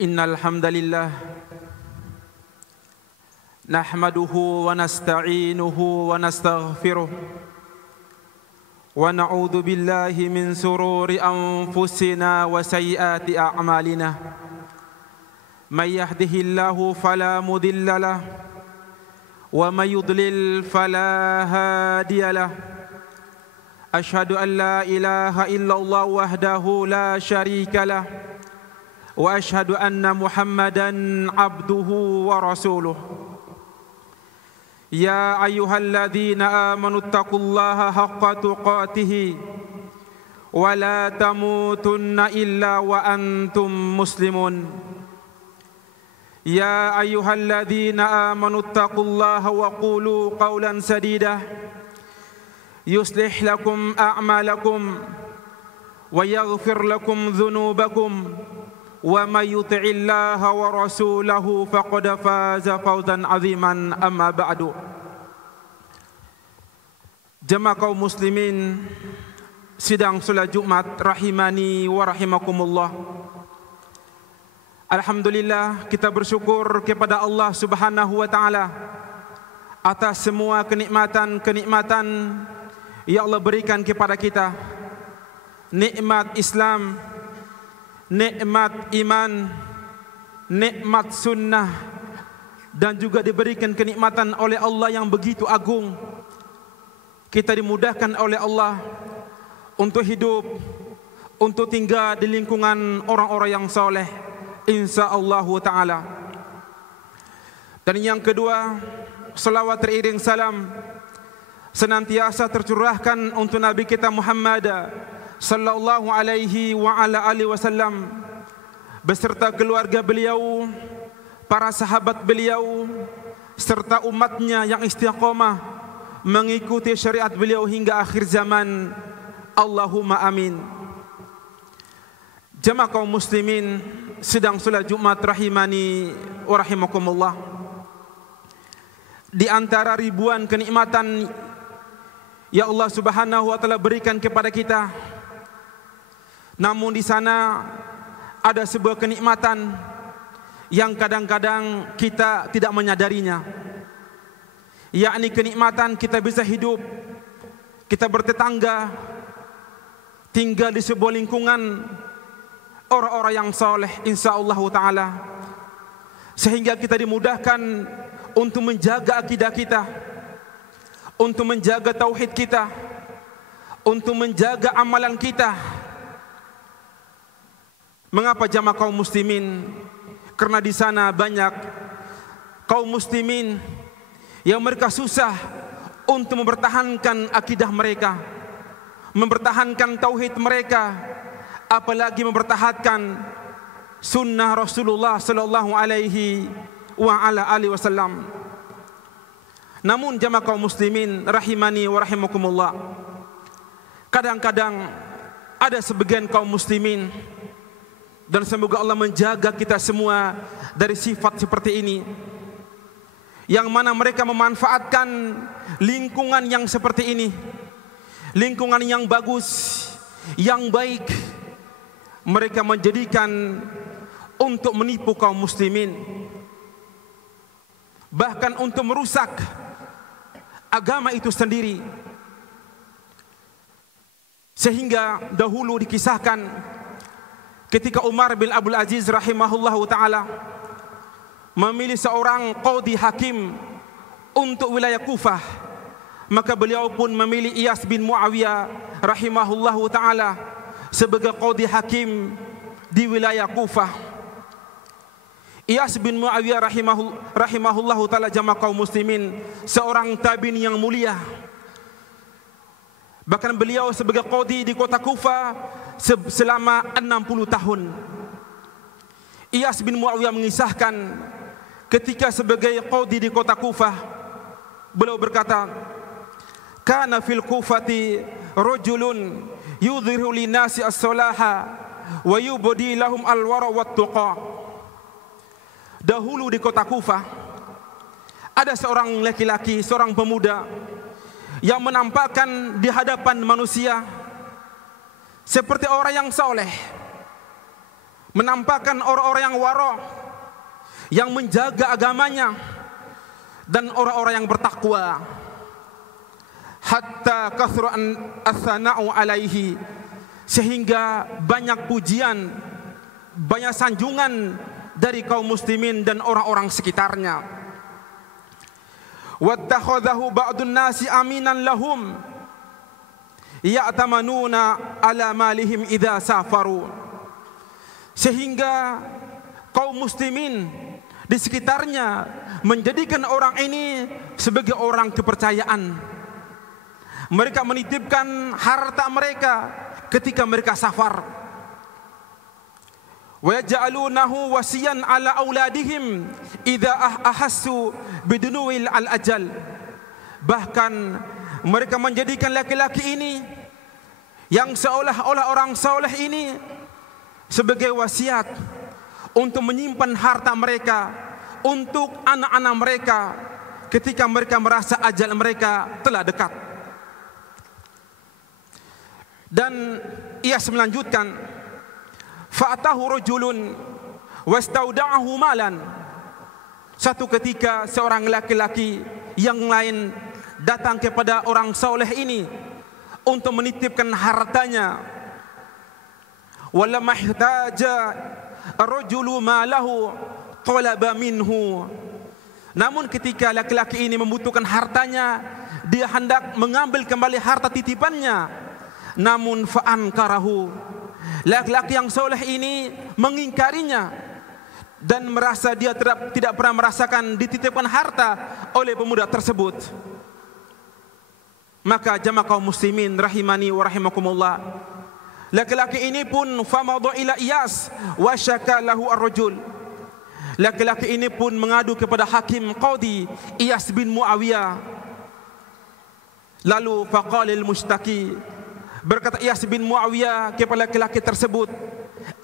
Innal hamdalillah nahmaduhu wa nasta'inuhu wa nastaghfiruh wa na'udzu billahi min sururi anfusina wa sayyiati a'malina may yahdihillahu fala mudilla lahu wa may yudlil fala hadiya lahu asyhadu an la ilaha illallah wahdahu la syarika lahu wa asyhadu anna Muhammadan abduhu wa rasuluh. Ya ayyuhalladzina amanu taqullaha haqqa tuqatih wa la tamutunna illa wa antum muslimun. Ya ayyuhalladzina amanu taqullaha wa qulu qawlan sadida yuslih lakum a'malakum wa yaghfir lakum dhunubakum wa may yuti'illaha wa rasulahu faqad faza fawzan 'aziman. Amma ba'du. Jemaah kaum muslimin sidang salat Jumat rahimani wa rahimakumullah. Alhamdulillah, kita bersyukur kepada Allah Subhanahu wa taala atas semua kenikmatan-kenikmatan yang Allah berikan kepada kita. Nikmat Islam, nikmat iman, nikmat sunnah, dan juga diberikan kenikmatan oleh Allah yang begitu agung. Kita dimudahkan oleh Allah untuk hidup, untuk tinggal di lingkungan orang-orang yang soleh, insyaAllah ta'ala. Dan yang kedua, salawat teriring salam senantiasa tercurahkan untuk Nabi kita Muhammad sallallahu alaihi wa ala alihi wasallam beserta keluarga beliau, para sahabat beliau, serta umatnya yang istiqamah mengikuti syariat beliau hingga akhir zaman. Allahumma amin. Jemaah kaum muslimin sedang salat Jumat rahimani wa rahimakumullah. Di antara ribuan kenikmatan yang Allah Subhanahu wa taala berikan kepada kita, namun di sana ada sebuah kenikmatan yang kadang-kadang kita tidak menyadarinya, yakni kenikmatan kita bisa hidup, kita bertetangga, tinggal di sebuah lingkungan orang-orang yang soleh, insyaAllah ta'ala, sehingga kita dimudahkan untuk menjaga akidah kita, untuk menjaga tauhid kita, untuk menjaga amalan kita. Mengapa jamaah kaum muslimin? Karena di sana banyak kaum muslimin yang mereka susah untuk mempertahankan akidah mereka, mempertahankan tauhid mereka, apalagi mempertahankan sunnah Rasulullah sallallahu alaihi wa ala alihi wasallam. Namun jamaah kaum muslimin rahimani wa rahimakumullah, kadang-kadang ada sebagian kaum muslimin, dan semoga Allah menjaga kita semua dari sifat seperti ini, yang mana mereka memanfaatkan lingkungan yang seperti ini, lingkungan yang bagus, yang baik, mereka menjadikan untuk menipu kaum muslimin, bahkan untuk merusak agama itu sendiri. Sehingga dahulu dikisahkan ketika Umar bin Abdul Aziz rahimahullahu ta'ala memilih seorang qadhi hakim untuk wilayah Kufah, maka beliau pun memilih Iyas bin Muawiyah rahimahullahu ta'ala sebagai qadhi hakim di wilayah Kufah. Iyas bin Muawiyah rahimahullahu ta'ala jamaah kaum muslimin seorang tabi'in yang mulia. Bahkan beliau sebagai qadhi di kota Kufah selama 60 tahun. Iyas bin Muawiyah mengisahkan ketika sebagai qadhi di kota Kufah, beliau berkata, kana fil Kufati rajulun yudhiru linasi as-salaha wa yubdi lahum al-wara wat tuqa. Dahulu di kota Kufah ada seorang laki-laki, seorang pemuda yang menampakkan di hadapan manusia seperti orang yang soleh, menampakkan orang-orang yang waro, yang menjaga agamanya, dan orang-orang yang bertakwa. Hatta kathura as-sana'u alaihi, sehingga banyak pujian, banyak sanjungan dari kaum muslimin dan orang-orang sekitarnya. Wattakhadhahu ba'dun nasi aminan lahum ya'tamanuna ala malihim idza safaru, sehingga kaum muslimin di sekitarnya menjadikan orang ini sebagai orang kepercayaan. Mereka menitipkan harta mereka ketika mereka safar. Wa yaj'alunahu wasiyan ala auladihim idza ahassu bidunuil al-ajal. Bahkan mereka menjadikan laki-laki ini yang seolah-olah orang soleh ini sebagai wasiat untuk menyimpan harta mereka untuk anak-anak mereka ketika mereka merasa ajal mereka telah dekat. Dan ia melanjutkan, fa'atahu rajulun wastauda'ahu malan. Satu ketika seorang laki-laki yang lain datang kepada orang soleh ini untuk menitipkan hartanya. Walamma ihtaja ar-rajulu malahu talaba minhu. Namun ketika laki-laki ini membutuhkan hartanya, dia hendak mengambil kembali harta titipannya. Namun fa'ankarahu, laki-laki yang soleh ini mengingkarinya dan merasa dia tidak pernah merasakan dititipkan harta oleh pemuda tersebut. Maka jamaah kaum muslimin rahimani wa rahimakumullah, laki-laki ini pun famadha ila Iyas wa syaka lahu ar-rajul. Laki-laki ini pun mengadu kepada hakim qadi Iyas bin Muawiyah. Lalu faqalil mustaki, berkata Iyas bin Muawiyah kepada laki-laki tersebut,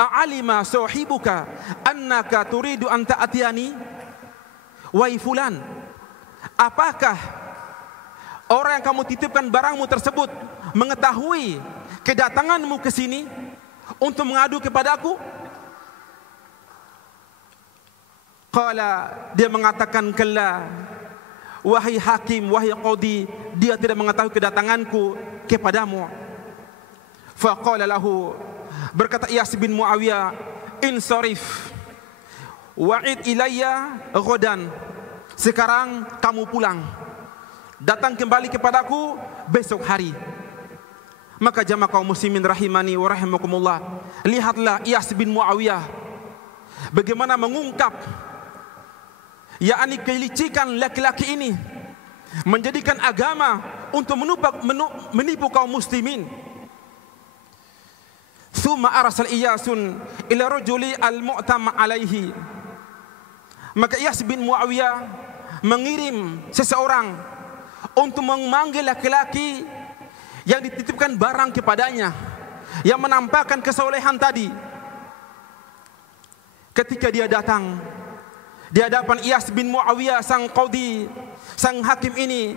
a'alima sahibuka annaka turidu an ta'tiyani wahai fulan, apakah orang yang kamu titipkan barangmu tersebut mengetahui kedatanganmu ke sini untuk mengadu kepadaku? Qala, dia mengatakan, kalla wahai hakim, wahai qadi, dia tidak mengetahui kedatanganku kepadamu. Faqala lahu, berkata Iyas bin Muawiyah, insarif wa'id ilayya ghadan, sekarang kamu pulang, datang kembali kepadaku besok hari. Maka jamaah kaum muslimin rahimani wa rahimakumullah, lihatlah Iyas bin Muawiyah bagaimana mengungkap yakni kelicikan laki-laki ini menjadikan agama untuk menipu kaum muslimin. Thumma arsal Iyasun ila rajuli al-mu'tam alaihi, maka Iyas bin Muawiyah mengirim seseorang untuk memanggil laki-laki yang dititipkan barang kepadanya, yang menampakkan kesolehan tadi. Ketika dia datang di hadapan Iyas bin Muawiyah, sang qadi, sang hakim ini,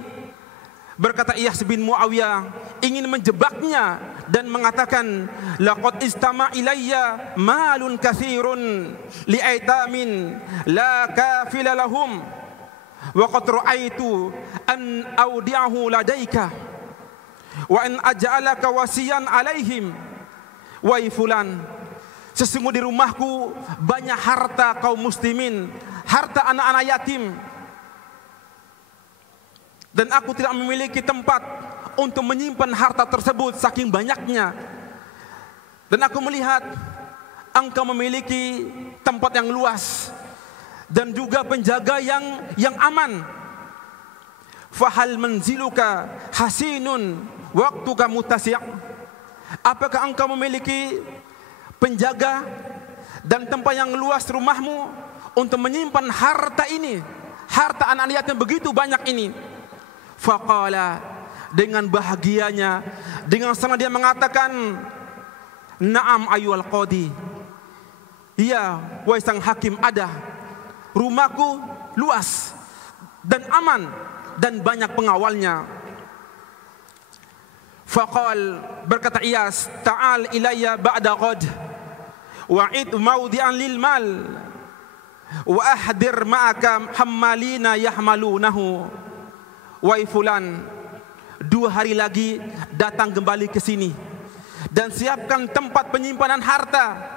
berkata Iyas bin Muawiyah ingin menjebaknya dan mengatakan, laqad istama ilayya malun katsirun li'aitamin la kafila lahum wa qad ra'aitu an awdi'ahu ladaika wa an aj'alaka wasiyan alaihim. Wahai fulan, sesungguhnya di rumahku banyak harta kaum muslimin, harta anak-anak yatim, dan aku tidak memiliki tempat untuk menyimpan harta tersebut saking banyaknya. Dan aku melihat engkau memiliki tempat yang luas dan juga penjaga yang aman. Fahal manziluka hasinun waktuka mutasi', apakah engkau memiliki penjaga dan tempat yang luas rumahmu untuk menyimpan harta ini, harta anak yatim begitu banyak ini? Faqala, dengan bahagianya, dengan senang dia mengatakan, na'am ayyuhal qadi, iya wahai sang hakim, ada, rumahku luas dan aman dan banyak pengawalnya. Faqal, berkata Iyas, ta'al ilayya ba'da ghad wa'id maudi'an lil mal wa ahdir ma'aka hammalina yahmalunahu. Wahai fulan, 2 hari lagi datang kembali ke sini dan siapkan tempat penyimpanan harta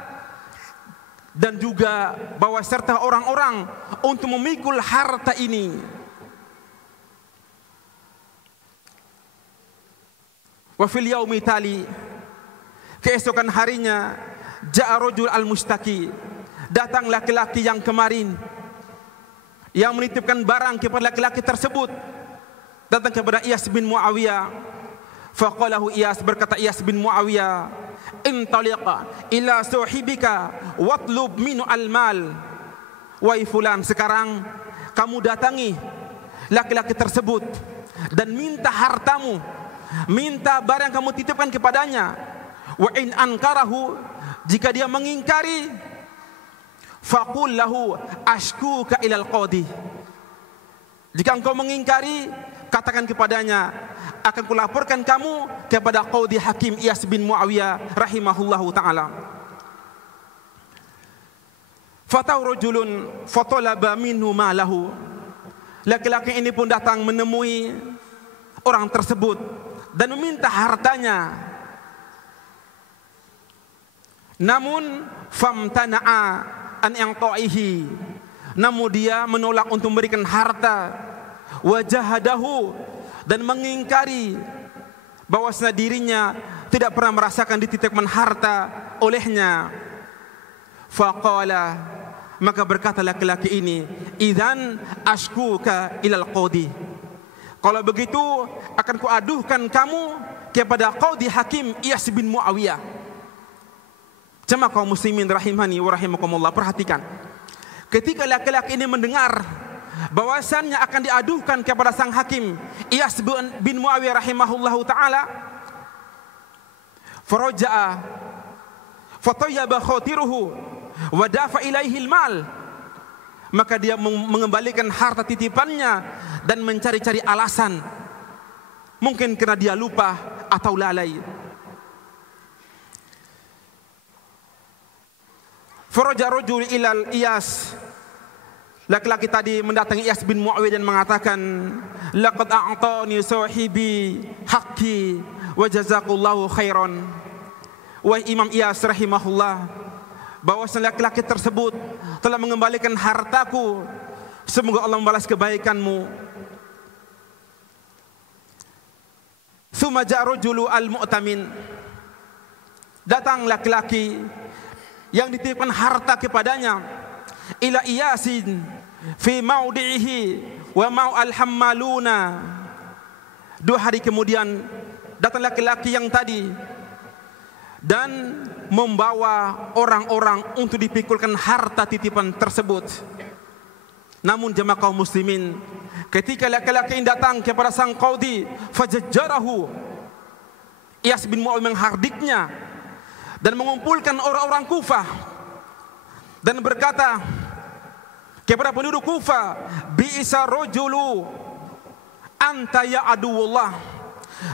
dan juga bawa serta orang-orang untuk memikul harta ini. Wa fil yaumi tali, keesokan harinya, ja'a rajul al-mustaki, datang laki-laki yang kemarin yang menitipkan barang kepada laki-laki tersebut, datang kepada Iyas bin Muawiyah. Faqalahu Iyas, berkata Iyas bin Muawiyah, intaliqa ila sahibika watlub minu al-mal. Wahai fulan, sekarang kamu datangi laki-laki tersebut dan minta hartamu, minta barang yang kamu titipkan kepadanya. Wa in ankarahu, jika dia mengingkari, faqul lahu ashkuka ilal qadi. Jika engkau mengingkari, katakan kepadanya, akan kulaporkan kamu kepada Qadhi Hakim Iyas bin Muawiyah rahimahullahu ta'ala. Fatau rajulun fatalaba minhu malahu. Laki-laki ini pun datang menemui orang tersebut dan meminta hartanya. Namun famtana'a an i'ta'ihi, namun dia menolak untuk memberikan harta. Wajahadahu, dan mengingkari bahwasanya dirinya tidak pernah merasakan dititipkan harta olehnya. Faqala, maka berkata laki-laki ini, idzan ashkuka ilal qadhi. Kalau begitu akan kuaduhkan kamu kepada Qadhi Hakim Iyas bin Muawiyah. Jemaah kaum muslimin rahimani wa rahimakumullah, perhatikan. Ketika laki-laki ini mendengar bahwasannya akan diaduhkan kepada sang hakim Iyas bin Muawiyah rahimahullahu ta'ala, faraja'a fatayyaba khatiruhu wa dafa ilaihi al-mal, maka dia mengembalikan harta titipannya dan mencari-cari alasan, mungkin karena dia lupa atau lalai. Faraja rajul ilal Iyas, laki-laki tadi mendatangi Iyas bin Muawiyah dan mengatakan, laqad a'tani sahibi haqqi wa jazakallahu khairan. Wahai Imam Iyas rahimahullah, bahwasanya laki-laki tersebut telah mengembalikan hartaku, semoga Allah membalas kebaikanmu. Tsumma ja'a rajulu al-mu'tamin, datang laki-laki yang dititipkan harta kepadanya, ila Iyasin fi maudi'ihi wa mau al-hammaluna. 2 hari kemudian datang laki-laki yang tadi dan membawa orang-orang untuk dipikulkan harta titipan tersebut. Namun jemaah kaum muslimin, ketika laki-laki ini datang kepada sang qadhi, fajajjarahu, Iyas bin Muawiyah menghardiknya dan mengumpulkan orang-orang Kufah dan berkata kepada penduduk Kufah, bi'sa rajulu anta ya aduwullah,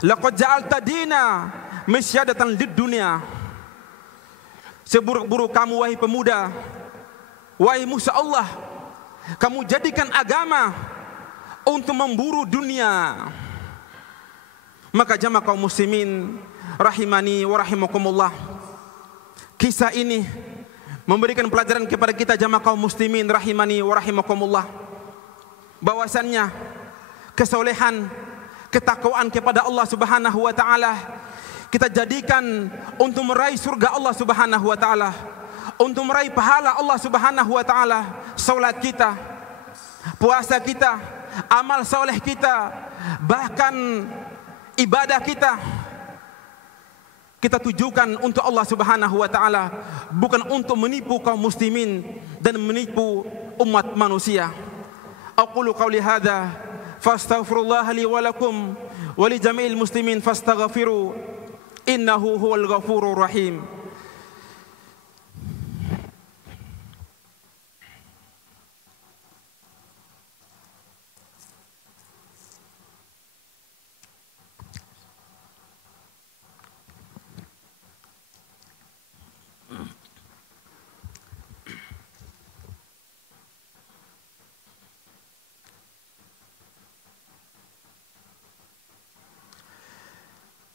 laqad ja'alta dina misyadatan lid dunya. Seburuk-buruk kamu wahai pemuda, wahai musuh Allah, kamu jadikan agama untuk memburu dunia. Maka jamaah kaum muslimin rahimani wa rahimakumullah, kisah ini memberikan pelajaran kepada kita jamaah kaum muslimin rahimani wa rahimakumullah, bahwasannya kesolehan, ketakwaan kepada Allah Subhanahu wa taala kita jadikan untuk meraih surga Allah Subhanahu wa taala, untuk meraih pahala Allah Subhanahu wa taala. Salat kita, puasa kita, amal soleh kita, bahkan ibadah kita tujukan untuk Allah Subhanahu wa taala, bukan untuk menipu kaum muslimin dan menipu umat manusia. Aqulu qawli hadza fastaghfirullah li wa lakum wa li jami'il muslimin fastaghfiru innahu huwal ghafurur rahim.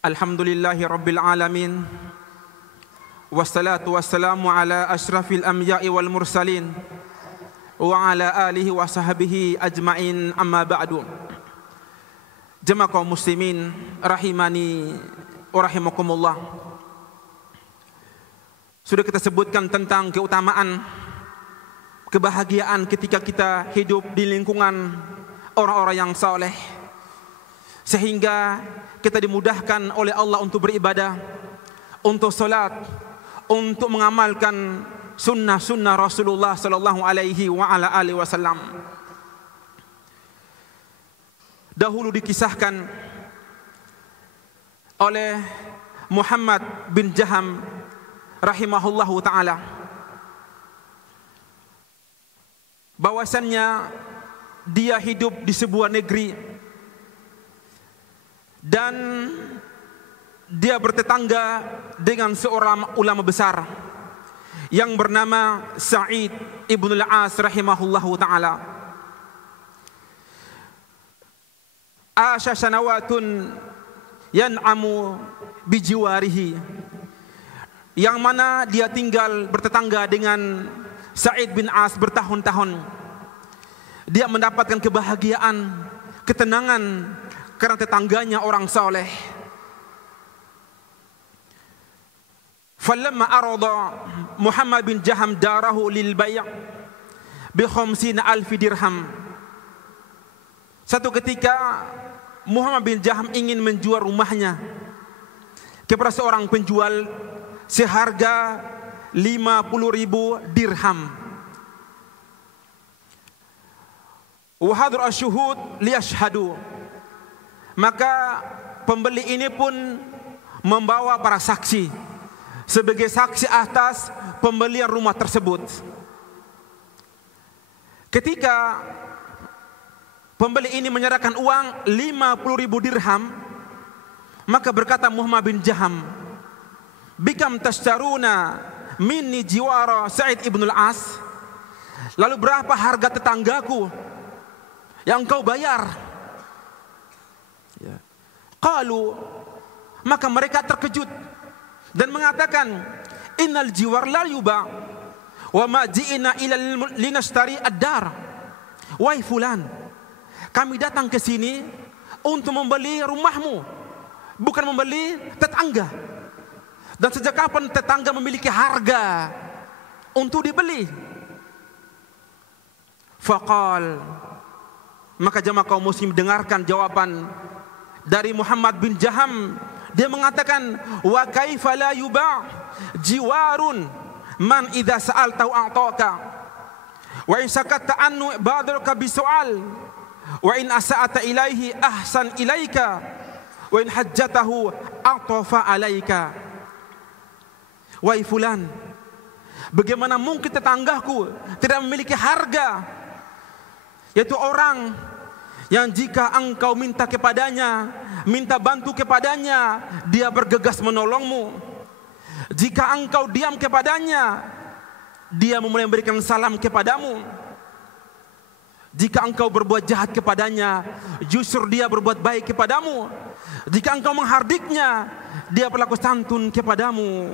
Alhamdulillahi Rabbil Alamin. Wassalatu wassalamu ala ashrafil anbiya'i wal mursalin wa ala alihi wa sahbihi ajma'in, amma ba'du. Jemaah kaum muslimin rahimani wa rahimakumullah. Sudah kita sebutkan tentang keutamaan, kebahagiaan ketika kita hidup di lingkungan orang-orang yang saleh, sehingga kita dimudahkan oleh Allah untuk beribadah, untuk salat, untuk mengamalkan sunnah-sunnah Rasulullah sallallahu alaihi wa ala alihi wasallam. Dahulu dikisahkan oleh Muhammad bin Jaham rahimahullahu taala bahwasannya dia hidup di sebuah negeri dan dia bertetangga dengan seorang ulama besar yang bernama Sa'id ibn al-As rahimahullahu ta'ala. Asha sanawatun yan'amu bijiwarihi, yang mana dia tinggal bertetangga dengan Sa'id bin As bertahun-tahun. Dia mendapatkan kebahagiaan, ketenangan karena tetangganya orang saleh. Falamma arada Muhammad bin Jaham darahu lil bay' bi 50,000 dirham. Satu ketika Muhammad bin Jaham ingin menjual rumahnya kepada seorang penjual seharga 50,000 dirham. Wa hadra asyhud liyashhadu. Maka pembeli ini pun membawa para saksi sebagai saksi atas pembelian rumah tersebut. Ketika pembeli ini menyerahkan uang 50,000 dirham, maka berkata Muhammad bin Jaham, "Bikam tashtaruna minni jiwara Sa'id ibn al-As?" Lalu berapa harga tetanggaku yang engkau bayar? Qalu, maka mereka terkejut dan mengatakan, "Innal jiwar la yuba wa ma ji'na ila linashtari ad-dar." Wahai fulan, kami datang ke sini untuk membeli rumahmu, bukan membeli tetangga. Dan sejak kapan tetangga memiliki harga untuk dibeli? Faqal, maka jamaah kaum muslim dengarkan jawaban dari Muhammad bin Jaham. Dia mengatakan, "Wa kaifa la yuba' jiwarun man idza sa'altahu a'taka wa in sakatta annu ba'daka bisu'al wa in asa'ata ilaihi ahsan ilaika wa in hajjatahu a'tafa alaika." Wahai fulan, bagaimana mungkin tetanggaku tidak memiliki harga, yaitu orang yang jika engkau minta kepadanya, minta bantu kepadanya, dia bergegas menolongmu. Jika engkau diam kepadanya, dia mulai memberikan salam kepadamu. Jika engkau berbuat jahat kepadanya, justru dia berbuat baik kepadamu. Jika engkau menghardiknya, dia berlaku santun kepadamu.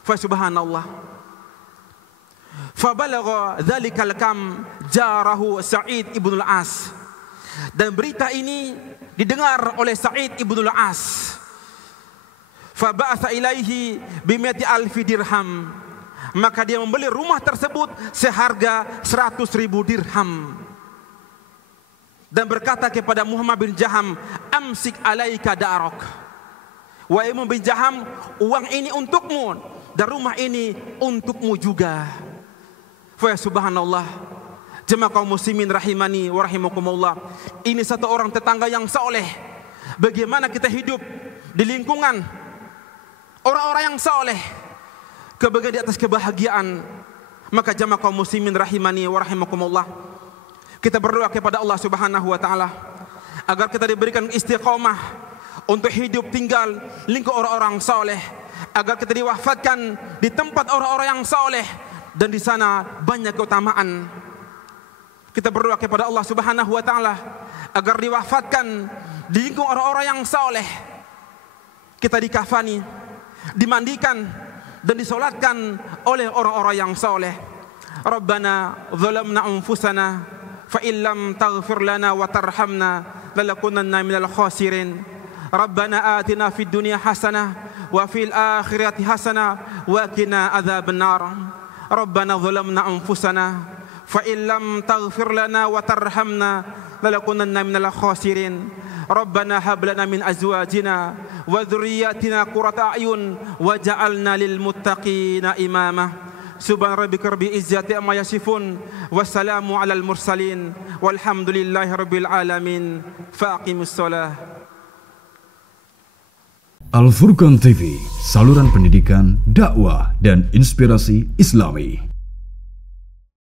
Fa subhanallah. Fa balagha dzalikal kam jarahu Sa'id ibn al-As. Dan berita ini didengar oleh Sa'id ibn al-As. Fa ba'atha ilaihi bi 100,000 dirham. Maka dia membeli rumah tersebut seharga 100,000 dirham. Dan berkata kepada Muhammad bin Jaham, "Amsik alaika darok." Wahai Muhammad bin Jaham, uang ini untukmu dan rumah ini untukmu juga. Fa subhanallah. Jemaah kaum muslimin rahimani wa rahimakumullah. Ini satu orang tetangga yang saleh. Bagaimana kita hidup di lingkungan orang-orang yang saleh, kebahagiaan di atas kebahagiaan. Maka jemaah kaum muslimin rahimani wa rahimakumullah, kita berdoa kepada Allah Subhanahu wa taala agar kita diberikan istiqomah untuk hidup tinggal lingkup orang-orang saleh, agar kita diwafatkan di tempat orang-orang yang saleh dan di sana banyak keutamaan. Kita berdoa kepada Allah Subhanahu wa taala agar diwafatkan di lingkungan orang-orang yang saleh, kita dikafani, dimandikan dan disolatkan oleh orang-orang yang soleh. Rabbana zalamna anfusana fa illam taghfir lana wa tarhamna lanakunanna minal khasirin. Rabbana atina fid dunya hasanah wa fil akhirati hasanah wa qina adzabannar. Rabbana zalamna anfusana fa illam taghfir lana wa tarhamna lanakunanna minal khasirin. Rabbana hab lana min azwajina wa dhurriyyatina qurrata a'yun waj'alna lil muttaqina imama. Subhana rabbika rabbil izzati amma yasifun wassalamu alal mursalin walhamdulillahi rabbil alamin. Faqimus shalah. Al Furqan TV, saluran pendidikan, dakwah dan inspirasi Islami.